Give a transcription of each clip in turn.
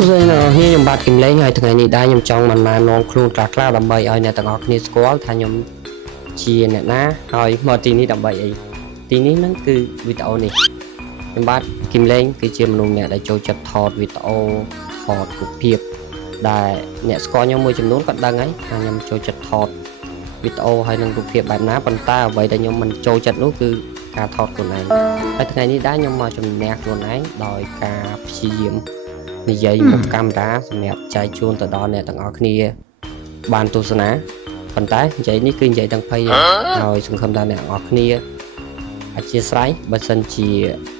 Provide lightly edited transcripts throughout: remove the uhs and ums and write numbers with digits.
សួស្តីអ្នកនរខ្ញុំបាទគឹមលេងហើយថ្ងៃនេះដែរខ្ញុំចង់មកណែនាំខ្លួនខ្លះៗដើម្បីឲ្យអ្នកទាំងអស់គ្នាស្គាល់ថាខ្ញុំជាអ្នកណាហើយមកទីនេះដើម្បីអីទីនេះហ្នឹងគឺវីដេអូនេះខ្ញុំបាទគឹមលេងគឺជាមនុស្សអ្នកដែលចូលចិត្តថតវីដេអូថតរូបភាពដែលអ្នកស្គាល់ខ្ញុំមួយចំនួនគាត់ដឹងហើយថាខ្ញុំចូលចិត្តថតវីដេអូហើយនឹងរូបភាពបែបណាប៉ុន្តែអ្វីដែលខ្ញុំមិនចូលចិត្តនោះគឺការថតខ្លួនឯងហើយថ្ងៃនេះដែរខ្ញុំមកជំនះខ្លួនឯងដោយការព្យាយាមនិយាយមុខកាមេរ៉ាសម្រាប់ចែកជូនទៅដល់អ្នកទាំងអស់គ្នាបានទស្សនាប៉ុន្តែនិយាយនេះគឺនិយាយទាំងភ័យហើយសង្ឃឹមថាអ្នកទាំងអស់គ្នាអធិស្ឋានបើសិនជា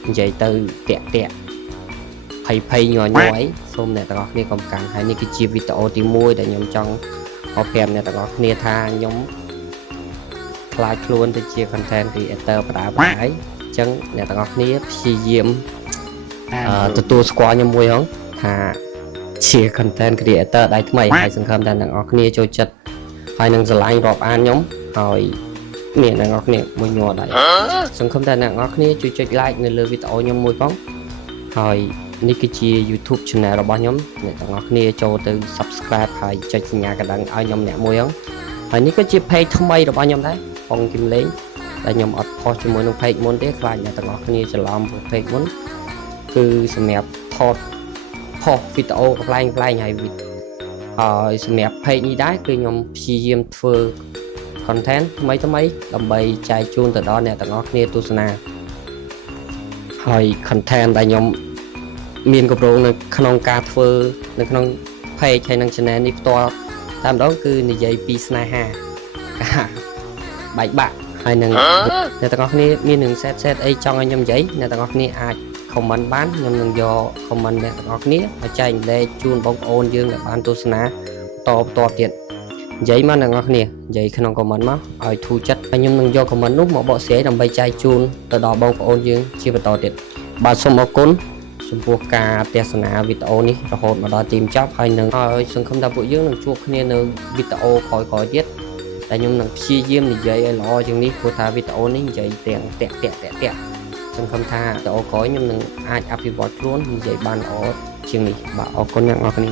និយាយទៅតាក់ភ័យញ័រអីសូមអ្នកទាំងអស់គ្នាកុំកាន់ហើយនេះគឺជាវីដេអូទី1ដែលខ្ញុំចង់ឲ្យប្រាប់អ្នកទាំងអស់គ្នាថាខ្ញុំខ្លាចខ្លួនទៅជា content creator បដាអញ្ចឹងអ្នកទាំងអស់គ្នាព្យាយាមទទួលស្គាល់ខ្ញុំមួយហងថាជា content creator ដៃថ្មីហើយសង្ឃឹមថាអ្នកនរគ្នាចូលចិត្តហើយនឹងស្រឡាញ់រាប់អានខ្ញុំហើយអ្នកនរគ្នាមួយញ័រដៃសង្ឃឹមថាអ្នកនរគ្នាជួយចុច like នៅលើវីដេអូខ្ញុំមួយផងហើយនេះគឺជា YouTube channel របស់ខ្ញុំអ្នកទាំងអស់គ្នាចូលទៅ subscribe ហើយចុចសញ្ញាកណ្ដឹងឲ្យខ្ញុំអ្នកមួយហងហើយនេះក៏ជា page ថ្មីរបស់ខ្ញុំដែរបងគឹមលេងដែលខ្ញុំអត់ផុសជាមួយនឹង page មុនទេខ្លាចអ្នកទាំងអស់គ្នាច្រឡំពី page មុនគឺសម្រាប់ថតផុសវីដេអូផ្លែងហើយសម្រាប់ page នេះដែរគឺខ្ញុំព្យាយាមធ្វើ content ថ្មីដើម្បីចែកជូនទៅដល់អ្នកទាំងអស់គ្នាទស្សនាហើយ content ដែលខ្ញុំមានគម្រោងនៅក្នុងការធ្វើនៅក្នុង page ហើយនឹង channel នេះផ្ទាល់តែម្ដងគឺនិយាយពីស្នេហាការបែកបាក់ហើយនឹងអ្នកទាំងអស់គ្នាមាននឹង set អីចង់ឲ្យខ្ញុំនិយាយអ្នកទាំងអស់គ្នាអាច comment បានខ្ញុំនឹងយក comment អ្នកទាំងអស់គ្នាមកចែកម្លែកជូនបងប្អូនយើងដែលបានទស្សនាបន្តទៀតនិយាយមកអ្នកទាំងអស់គ្នានិយាយក្នុង comment មកឲ្យធូរចិត្តហើយខ្ញុំនឹងយក comment នោះមកបកស្រាយដើម្បីចែកជូនទៅដល់បងប្អូនយើងជាបន្តទៀតបាទសូមអរគុណចំពោះការទស្សនាវីដេអូនេះរហូតមកដល់ទីបញ្ចប់ហើយនឹងឲ្យសង្ឃឹមថាពួកយើងនឹងជួបគ្នានៅវីដេអូក្រោយៗទៀតតែខ្ញុំនឹងព្យាយាមនិយាយឲ្យល្អជាងនេះព្រោះថាវីដេអូនេះនិយាយទាំងតាក់សង្ឃឹមថាវីដេអូក្រោយខ្ញុំនឹងអាចអភិវឌ្ឍខ្លួននិយាយបានល្អជាងនេះបាទអរគុណអ្នកនរគ្នា